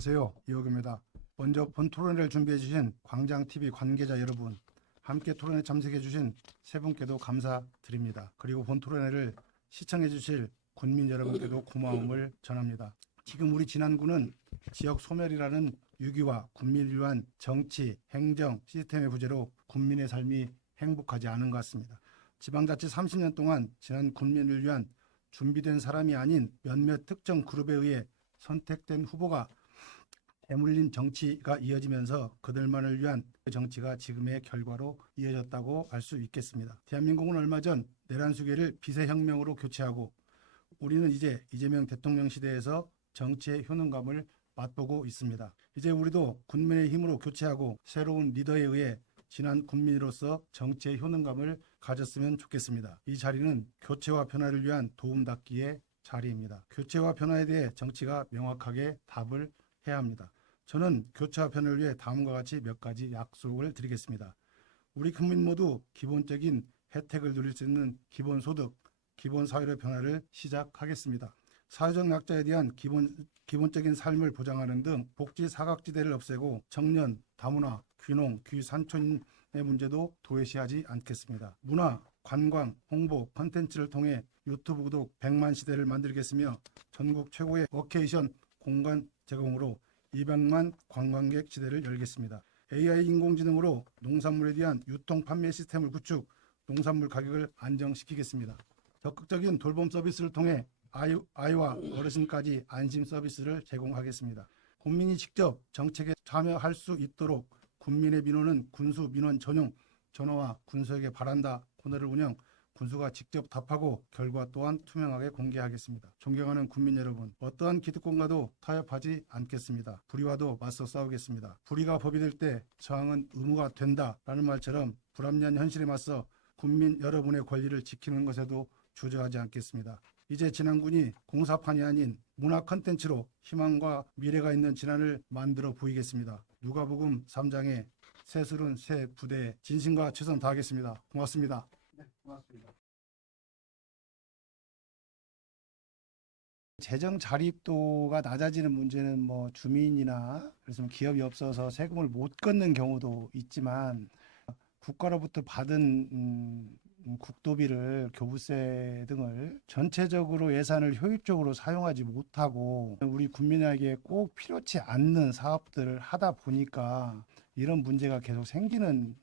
안녕하세요. 이호규입니다. 먼저 본 토론회를 준비해 주신 광장TV 관계자 여러분, 함께 토론에 참석해 주신 세 분께도 감사드립니다. 그리고 본 토론회를 시청해 주실 군민 여러분께도 고마움을 전합니다. 지금 우리 진안군은 지역 소멸이라는 위기와 군민을 위한 정치, 행정, 시스템의 부재로 군민의 삶이 행복하지 않은 것 같습니다. 지방자치 30년 동안 지난 군민을 위한 준비된 사람이 아닌 몇몇 특정 그룹에 의해 선택된 후보가 대물림 정치가 이어지면서 그들만을 위한 정치가 지금의 결과로 이어졌다고 할수 있겠습니다. 대한민국은 얼마 전 내란 수계를 비세혁명으로 교체하고 우리는 이제 이재명 대통령 시대에서 정치의 효능감을 맛보고 있습니다. 이제 우리도 군민의 힘으로 교체하고 새로운 리더에 의해 지난 국민으로서 정치의 효능감을 가졌으면 좋겠습니다. 이 자리는 교체와 변화를 위한 도움닫기의 자리입니다. 교체와 변화에 대해 정치가 명확하게 답을 해야 합니다. 저는 변화를 위해 다음과 같이 몇 가지 약속을 드리겠습니다. 우리 국민 모두 기본적인 혜택을 누릴 수 있는 기본소득, 기본사회의 변화를 시작하겠습니다. 사회적 약자에 대한 기본, 기본적인 삶을 보장하는 등 복지 사각지대를 없애고 청년, 다문화, 귀농, 귀산촌의 문제도 도외시하지 않겠습니다. 문화, 관광, 홍보, 컨텐츠를 통해 유튜브 구독 100만 시대를 만들겠으며 전국 최고의 워케이션 공간 제공으로 200만 관광객 시대를 열겠습니다. AI 인공지능으로 농산물에 대한 유통 판매 시스템을 구축, 농산물 가격을 안정시키겠습니다. 적극적인 돌봄 서비스를 통해 아이, 아이와 어르신까지 안심 서비스를 제공하겠습니다. 국민이 직접 정책에 참여할 수 있도록 국민의 민원은 군수 민원 전용 전화와 군수에게 바란다 코너를 운영 군수가 직접 답하고 결과 또한 투명하게 공개하겠습니다. 존경하는 국민 여러분, 어떠한 기득권과도 타협하지 않겠습니다. 불의와도 맞서 싸우겠습니다. 불의가 법이 될 때 저항은 의무가 된다라는 말처럼 불합리한 현실에 맞서 국민 여러분의 권리를 지키는 것에도 주저하지 않겠습니다. 이제 진안군이 공사판이 아닌 문화 컨텐츠로 희망과 미래가 있는 진안을 만들어 보이겠습니다. 누가복음 3장에 새술은 새 부대에 진심과 최선 다하겠습니다. 고맙습니다. 네, 고맙습니다. 재정 자립도가 낮아지는 문제는 뭐 주민이나 그래서 기업이 없어서 세금을 못 걷는 경우도 있지만 국가로부터 받은 음, 음, 국도비를 교부세 등을 전체적으로 예산을 효율적으로 사용하지 못하고 우리 국민에게 꼭 필요치 않는 사업들을 하다 보니까 이런 문제가 계속 생기는.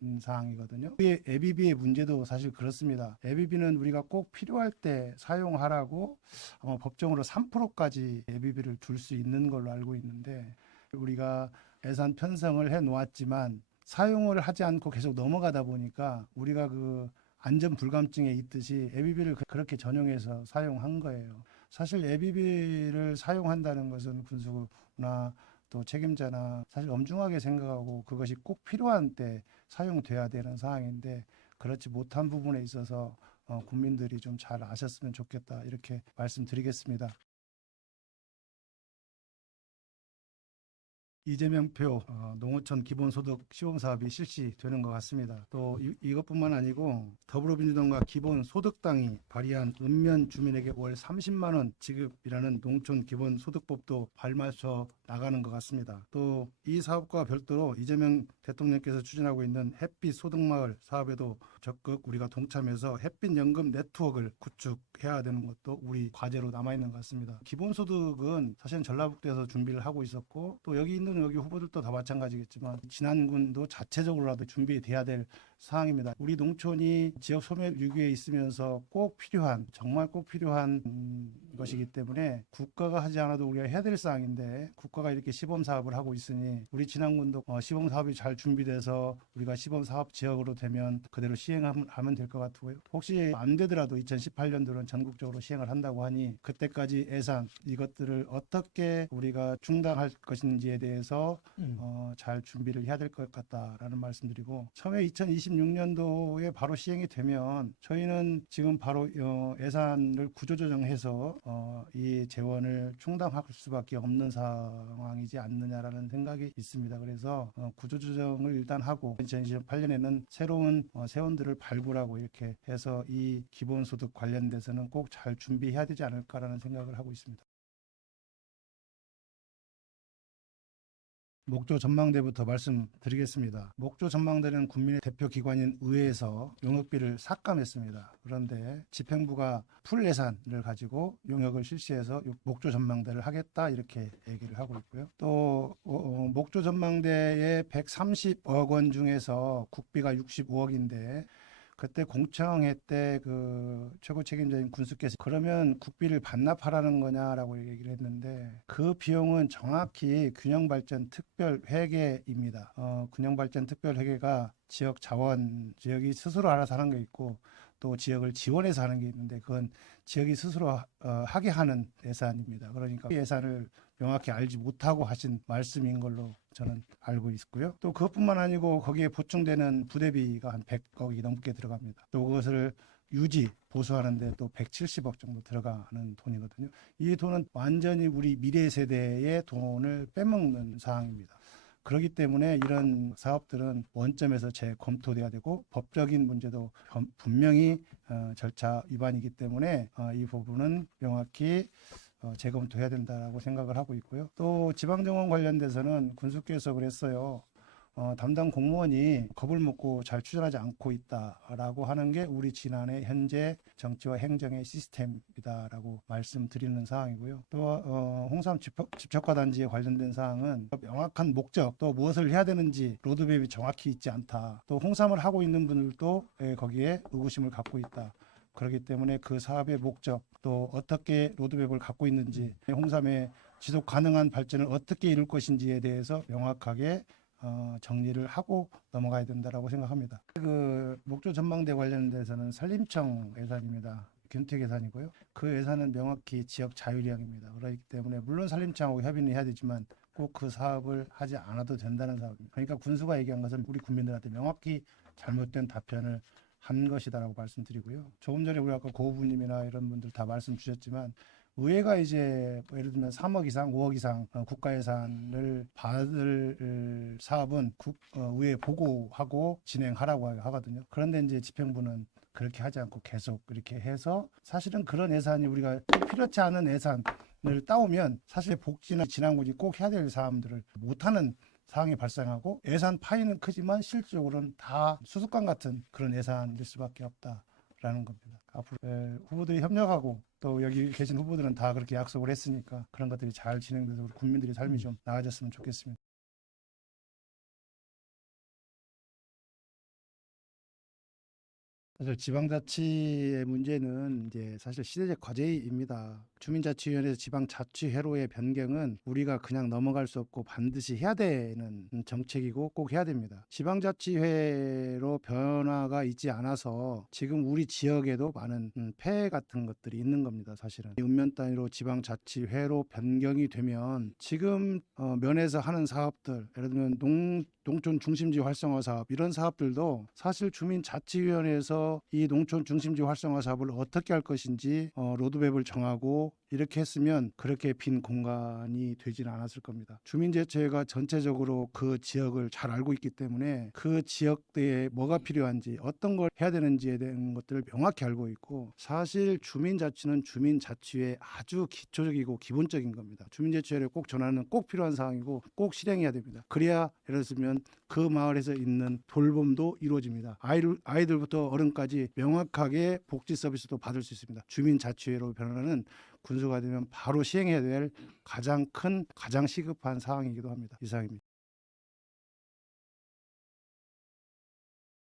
우리 ABB의 문제도 사실 그렇습니다. ABB는 우리가 꼭 필요할 때 사용하라고 아마 법정으로 3%까지 ABB를 줄 수 있는 걸로 알고 있는데 우리가 예산 편성을 해 놓았지만 사용을 하지 않고 계속 넘어가다 보니까 우리가 그 안전 불감증에 있듯이 ABB를 그렇게 전용해서 사용한 거예요. 사실 ABB를 사용한다는 것은 군수나 또 책임자나 사실 엄중하게 생각하고 그것이 꼭 필요한 때 사용돼야 되는 상황인데 그렇지 못한 부분에 있어서 어, 국민들이 좀 잘 아셨으면 좋겠다 이렇게 말씀드리겠습니다. 이재명표 어, 농어촌 기본소득 시범 사업이 실시되는 것 같습니다. 또 이, 것뿐만 아니고 더불어민주당과 기본소득당이 발의한 읍면 주민에게 월 30만 원 지급이라는 농촌 기본소득법도 발맞춰 나가는 것 같습니다. 또 이 사업과 별도로 이재명 대통령께서 추진하고 있는 햇빛 소득마을 사업에도 적극 우리가 동참해서 햇빛 연금 네트워크를 구축해야 되는 것도 우리 과제로 남아 있는 것 같습니다. 기본소득은 사실은 전라북도에서 준비를 하고 있었고 또 여기 있는 여기 후보들도 다 마찬가지겠지만 진안군도 자체적으로라도 준비돼야 될 사항입니다. 우리 농촌이 지역 소멸 위기에 있으면서 꼭 필요한 정말 꼭 필요한 음, 것이기 때문에 국가가 하지 않아도 우리가 해야 될 사항인데 국가가 이렇게 시범 사업을 하고 있으니 우리 진안군도 어, 시범 사업이 잘 준비돼서 우리가 시범 사업 지역으로 되면 그대로 시행하면 될 것 같고요. 혹시 안 되더라도 2018년도는 전국적으로 시행을 한다고 하니 그때까지 예산 이것들을 어떻게 우리가 충당할 것인지에 대해서 음. 어, 잘 준비를 해야 될 것 같다라는 말씀드리고 처음에 2026년도에 바로 시행이 되면 저희는 지금 바로 어, 예산을 구조조정해서 어, 이 재원을 충당할 수밖에 없는 상황이지 않느냐라는 생각이 있습니다. 그래서 어, 구조조정을 일단 하고 2028년에는 새로운 어, 세원들을 발굴하고 이렇게 해서 이 기본소득 관련돼서는 꼭 잘 준비해야 되지 않을까라는 생각을 하고 있습니다. 목조 전망대부터 말씀드리겠습니다. 목조 전망대는 국민의 대표 기관인 의회에서 용역비를 삭감했습니다. 그런데 집행부가 풀 예산을 가지고 용역을 실시해서 요- 목조 전망대를 하겠다 이렇게 얘기를 하고 있고요. 또 어, 어, 목조 전망대의 130억 원 중에서 국비가 65억인데 그때 공청회 때 그 최고 책임자인 군수께서 그러면 국비를 반납하라는 거냐라고 얘기를 했는데 그 비용은 정확히 균형발전 특별 회계입니다. 어, 균형발전 특별 회계가 지역 자원 지역이 스스로 알아서 하는 게 있고 또 지역을 지원해서 하는 게 있는데 그건 지역이 스스로 하- 어, 하게 하는 예산입니다. 그러니까 그 예산을 명확히 알지 못하고 하신 말씀인 걸로 저는 알고 있고요. 또 그것뿐만 아니고 거기에 보충되는 부대비가 한 100억이 넘게 들어갑니다. 또 그것을 유지 보수하는데 또 170억 정도 들어가는 돈이거든요. 이 돈은 완전히 우리 미래 세대의 돈을 빼먹는 사항입니다. 그렇기 때문에 이런 사업들은 원점에서 재검토돼야 되고 법적인 문제도 분- 분명히 어, 절차 위반이기 때문에 어, 이 부분은 명확히 어, 재검토해야 된다라고 생각을 하고 있고요. 또 지방정원 관련돼서는 군수께서 그랬어요. 어, 담당 공무원이 겁을 먹고 잘 추진하지 않고 있다라고 하는 게 우리 지난해 현재 정치와 행정의 시스템이다라고 말씀드리는 사항이고요. 또 어, 홍삼 집적화 단지에 관련된 사항은 명확한 목적 또 무엇을 해야 되는지 로드맵이 정확히 있지 않다. 또 홍삼을 하고 있는 분들도 예, 거기에 의구심을 갖고 있다. 그렇기 때문에 그 사업의 목적 또 어떻게 로드맵을 갖고 있는지 홍삼의 지속 가능한 발전을 어떻게 이룰 것인지에 대해서 명확하게 어, 정리를 하고 넘어가야 된다라고 생각합니다. 그 목조 전망대 관련돼서는 산림청 예산입니다. 균택 예산이고요. 그 예산은 명확히 지역 자율이양입니다. 그렇기 때문에 물론 산림청하고 협의는 해야 되지만 꼭 그 사업을 하지 않아도 된다는 사업입니다. 그러니까 군수가 얘기한 것은 우리 국민들한테 명확히 잘못된 답변을 한 것이다라고 말씀드리고요. 조금 전에 우리 아까 고 후보님이나 이런 분들 다 말씀 주셨지만 의회가 이제 뭐 예를 들면 3억 이상, 5억 이상 어, 국가 예산을 받을 어, 사업은 국, 어, 의회 보고하고 진행하라고 하거든요. 그런데 이제 집행부는 그렇게 하지 않고 계속 이렇게 해서 사실은 그런 예산이 우리가 필요치 않은 예산을 따오면 사실 복지나 지난군이 꼭 해야 될 사람들을 못하는 상황이 발생하고 예산 파이는 크지만 실질적으로는 다 수수관 같은 그런 예산일 수밖에 없다라는 겁니다. 앞으로 에, 후보들이 협력하고 또 여기 계신 후보들은 다 그렇게 약속을 했으니까 그런 것들이 잘 진행돼서 우리 국민들의 삶이 좀 나아졌으면 좋겠습니다. 사실 지방자치의 문제는 이제 사실 시대적 과제입니다. 주민자치위원회에서 지방자치회로의 변경은 우리가 그냥 넘어갈 수 없고 반드시 해야 되는 정책이고 꼭 해야 됩니다. 지방자치회로 변화가 있지 않아서 지금 우리 지역에도 많은 음, 폐해 같은 것들이 있는 겁니다. 사실은 이 읍면 단위로 지방자치회로 변경이 되면 지금 어, 면에서 하는 사업들 예를 들면 농 농촌 중심지 활성화 사업 이런 사업들도 사실 주민자치위원회에서 이 농촌 중심지 활성화 사업을 어떻게 할 것인지 어, 로드맵을 정하고 이렇게 했으면 그렇게 빈 공간이 되지는 않았을 겁니다. 주민자치회가 전체적으로 그 지역을 잘 알고 있기 때문에 그 지역대에 뭐가 필요한지 어떤 걸 해야 되는지에 대한 것들을 명확히 알고 있고 사실 주민자치는 주민자치회 아주 기초적이고 기본적인 겁니다. 주민자치회를 꼭 전하는 꼭 필요한 사항이고 꼭 실행해야 됩니다. 그래야 예를 들면 그 마을에서 있는 돌봄도 이루어집니다. 아이들, 아이들부터 어른까지 명확하게 복지 서비스도 받을 수 있습니다. 주민자치회로 변화는 군수가 되면 바로 시행해야 될 가장 큰 가장 시급한 사항이기도 합니다. 이상입니다.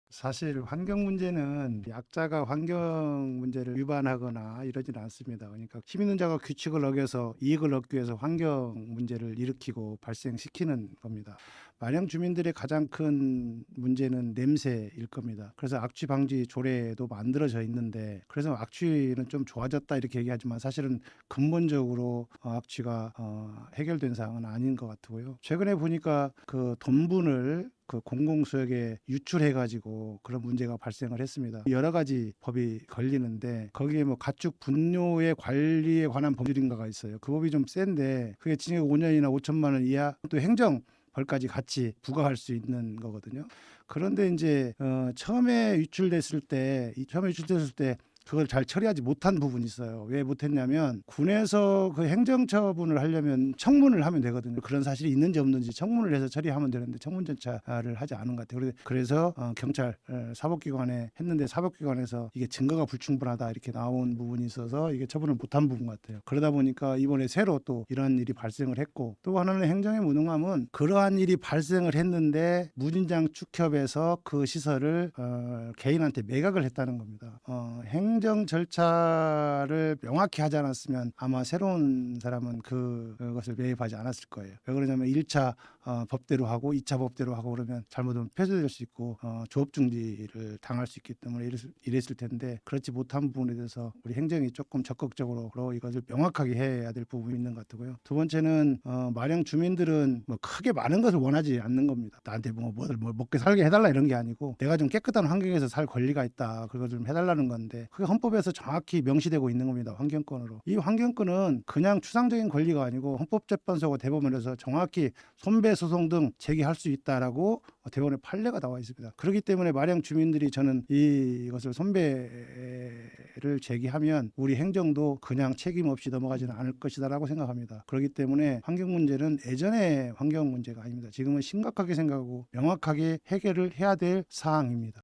사실 환경 문제는 약자가 환경 문제를 위반하거나 이러지는 않습니다. 그러니까 힘 있는 자가 규칙을 어겨서 이익을 얻기 위해서 환경 문제를 일으키고 발생시키는 겁니다. 마령 주민들의 가장 큰 문제는 냄새일 겁니다. 그래서 악취 방지 조례도 만들어져 있는데 그래서 악취는 좀 좋아졌다 이렇게 얘기하지만 사실은 근본적으로 어, 악취가 어, 해결된 사항은 아닌 것 같고요. 최근에 보니까 그 돈분을 그 공공수역에 유출해 가지고 그런 문제가 발생을 했습니다. 여러 가지 법이 걸리는데 거기에 뭐 가축 분뇨의 관리에 관한 법률인가가 있어요. 그 법이 좀 센데 그게 징역 5년이나 5천만 원 이하 또 행정 벌까지 같이 부과할 수 있는 거거든요. 그런데 이제 어, 처음에 유출됐을 때, 이 처음에 유출됐을 때 그걸 잘 처리하지 못한 부분이 있어요. 왜 못했냐면 군에서 그 행정처분을 하려면 청문을 하면 되거든요. 그런 사실이 있는지 없는지 청문을 해서 처리하면 되는데 청문 절차를 하지 않은 것 같아요. 그래- 그래서 어, 경찰 어, 사법기관에 했는데 사법기관에서 이게 증거가 불충분하다 이렇게 나온 부분이 있어서 이게 처분을 못한 부분 같아요. 그러다 보니까 이번에 새로 또 이런 일이 발생을 했고 또 하나는 행정의 무능함은 그러한 일이 발생을 했는데 무진장 축협에서 그 시설을 어, 개인한테 매각을 했다는 겁니다. 어, 행정 절차를 명확히 하지 않았으면 아마 새로운 사람은 그, 그것을 매입하지 않았을 거예요. 왜 그러냐면 1차 어, 법대로 하고 2차 법대로 하고 그러면 잘못하면 폐쇄될 수 있고 어, 조업 중지를 당할 수 있기 때문에 이랬을, 이랬을 텐데 그렇지 못한 부분에 대해서 우리 행정이 조금 적극적으로 이것을 명확하게 해야 될 부분이 있는 것 같고요. 두 번째는 어, 마령 주민들은 뭐 크게 많은 것을 원하지 않는 겁니다. 나한테 뭐 뭐를 뭐 먹게 살게 해달라 이런 게 아니고 내가 좀 깨끗한 환경에서 살 권리가 있다. 그걸 좀 해달라는 건데 그게 헌법에서 정확히 명시되고 있는 겁니다. 환경권으로. 이 환경권은 그냥 추상적인 권리가 아니고 헌법재판소가 대법원에서 정확히 손배 소송 등 제기할 수 있다라고 대법원에 판례가 나와 있습니다. 그렇기 때문에 마령 주민들이 저는 이것을 손배를 제기하면 우리 행정도 그냥 책임 없이 넘어가지는 않을 것이다라고 생각합니다. 그렇기 때문에 환경 문제는 예전의 환경 문제가 아닙니다. 지금은 심각하게 생각하고 명확하게 해결을 해야 될 사항입니다.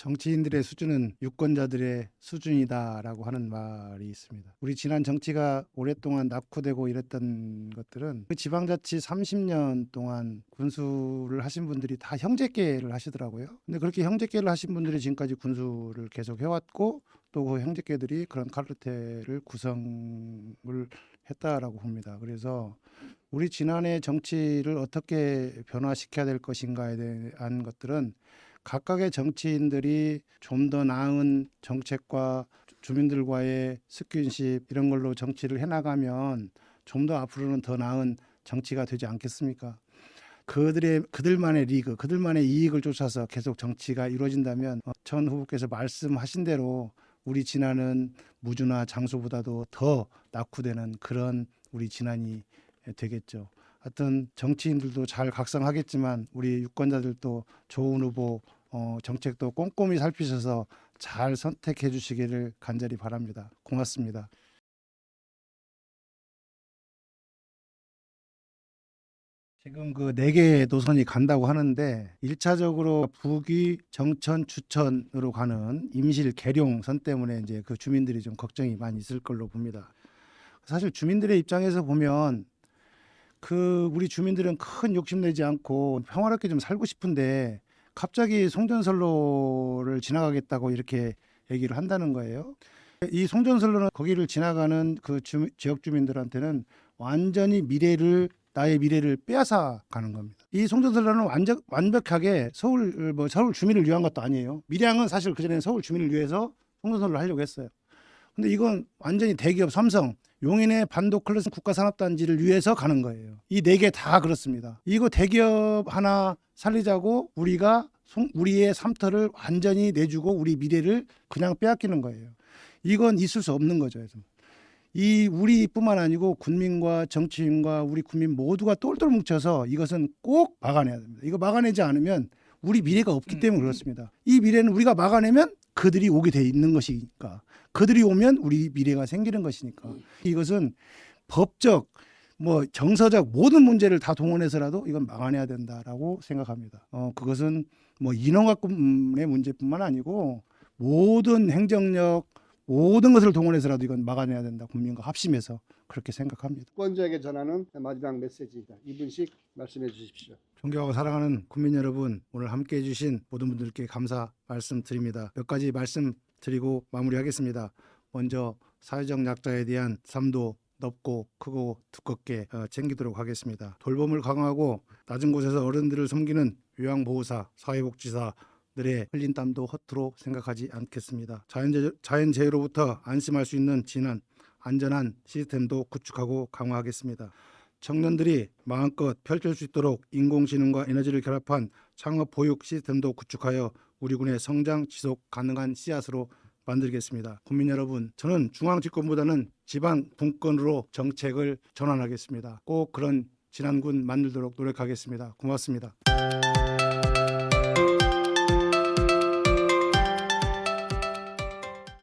정치인들의 수준은 유권자들의 수준이다라고 하는 말이 있습니다. 우리 지난 정치가 오랫동안 낙후되고 이랬던 것들은 그 지방자치 30년 동안 군수를 하신 분들이 다 형제계를 하시더라고요. 근데 그렇게 형제계를 하신 분들이 지금까지 군수를 계속 해왔고 또 그 형제계들이 그런 카르텔을 구성을 했다라고 봅니다. 그래서 우리 지난해 정치를 어떻게 변화시켜야 될 것인가에 대한 것들은 각각의 정치인들이 좀 더 나은 정책과 주민들과의 스킨십 이런 걸로 정치를 해나가면 좀 더 앞으로는 더 나은 정치가 되지 않겠습니까? 그들의 그들만의 리그, 그들만의 이익을 쫓아서 계속 정치가 이루어진다면 어, 전 후보께서 말씀하신 대로 우리 지난은 무주나 장소보다도 더 낙후되는 그런 우리 지난이 되겠죠. 하여튼 정치인들도 잘 각성하겠지만 우리 유권자들도 좋은 후보 어, 정책도 꼼꼼히 살피셔서 잘 선택해 주시기를 간절히 바랍니다. 고맙습니다. 지금 그 네 개의 노선이 간다고 하는데 일차적으로 북위, 정천, 주천으로 가는 임실 계룡선 때문에 이제 그 주민들이 좀 걱정이 많이 있을 걸로 봅니다. 사실 주민들의 입장에서 보면 그 우리 주민들은 큰 욕심 내지 않고 평화롭게 좀 살고 싶은데 갑자기 송전선로를 지나가겠다고 이렇게 얘기를 한다는 거예요. 이 송전선로는 거기를 지나가는 그 주, 지역 주민들한테는 완전히 미래를 나의 미래를 빼앗아 가는 겁니다. 이 송전선로는 완전 완벽하게 서울 뭐 서울 주민을 위한 것도 아니에요. 밀양은 사실 그 전에는 서울 주민을 위해서 송전선로를 하려고 했어요. 근데 이건 완전히 대기업 삼성 용인의 반도 클래스 국가산업단지를 위해서 가는 거예요. 이 네 개 다 그렇습니다. 이거 대기업 하나 살리자고 우리가 송- 우리의 삼터를 완전히 내주고 우리 미래를 그냥 빼앗기는 거예요. 이건 있을 수 없는 거죠. 이 우리뿐만 아니고 군민과 정치인과 우리 국민 모두가 똘똘 뭉쳐서 이것은 꼭 막아내야 됩니다. 이거 막아내지 않으면 우리 미래가 없기 때문에 그렇습니다. 이 미래는 우리가 막아내면 그들이 오게 돼 있는 것이니까 그들이 오면 우리 미래가 생기는 것이니까 이것은 법적 뭐 정서적 모든 문제를 다 동원해서라도 이건 막아내야 된다라고 생각합니다. 어 그것은 뭐 인원가금의 문제뿐만 아니고 모든 행정력 모든 것을 동원해서라도 이건 막아내야 된다. 국민과 합심해서 그렇게 생각합니다. 유권자에게 전하는 마지막 메시지입니다. 2분씩 말씀해 주십시오. 존경하고 사랑하는 국민 여러분, 오늘 함께 해주신 모든 분들께 감사 말씀드립니다. 몇 가지 말씀드리고 마무리하겠습니다. 먼저 사회적 약자에 대한 삶도 넓고 크고 두껍게 어, 챙기도록 하겠습니다. 돌봄을 강화하고 낮은 곳에서 어른들을 섬기는 요양보호사, 사회복지사 들의 흘린 땀도 허투루 생각하지 않겠습니다. 자연재, 자연재해로부터 안심할 수 있는 진한 안전한 시스템도 구축하고 강화하겠습니다. 청년들이 마음껏 펼칠 수 있도록 인공지능과 에너지를 결합한 창업 보육 시스템도 구축하여 우리 군의 성장 지속 가능한 씨앗으로 만들겠습니다. 국민 여러분, 저는 중앙 집권보다는 지방 분권으로 정책을 전환하겠습니다. 꼭 그런 진안군 만들도록 노력하겠습니다. 고맙습니다.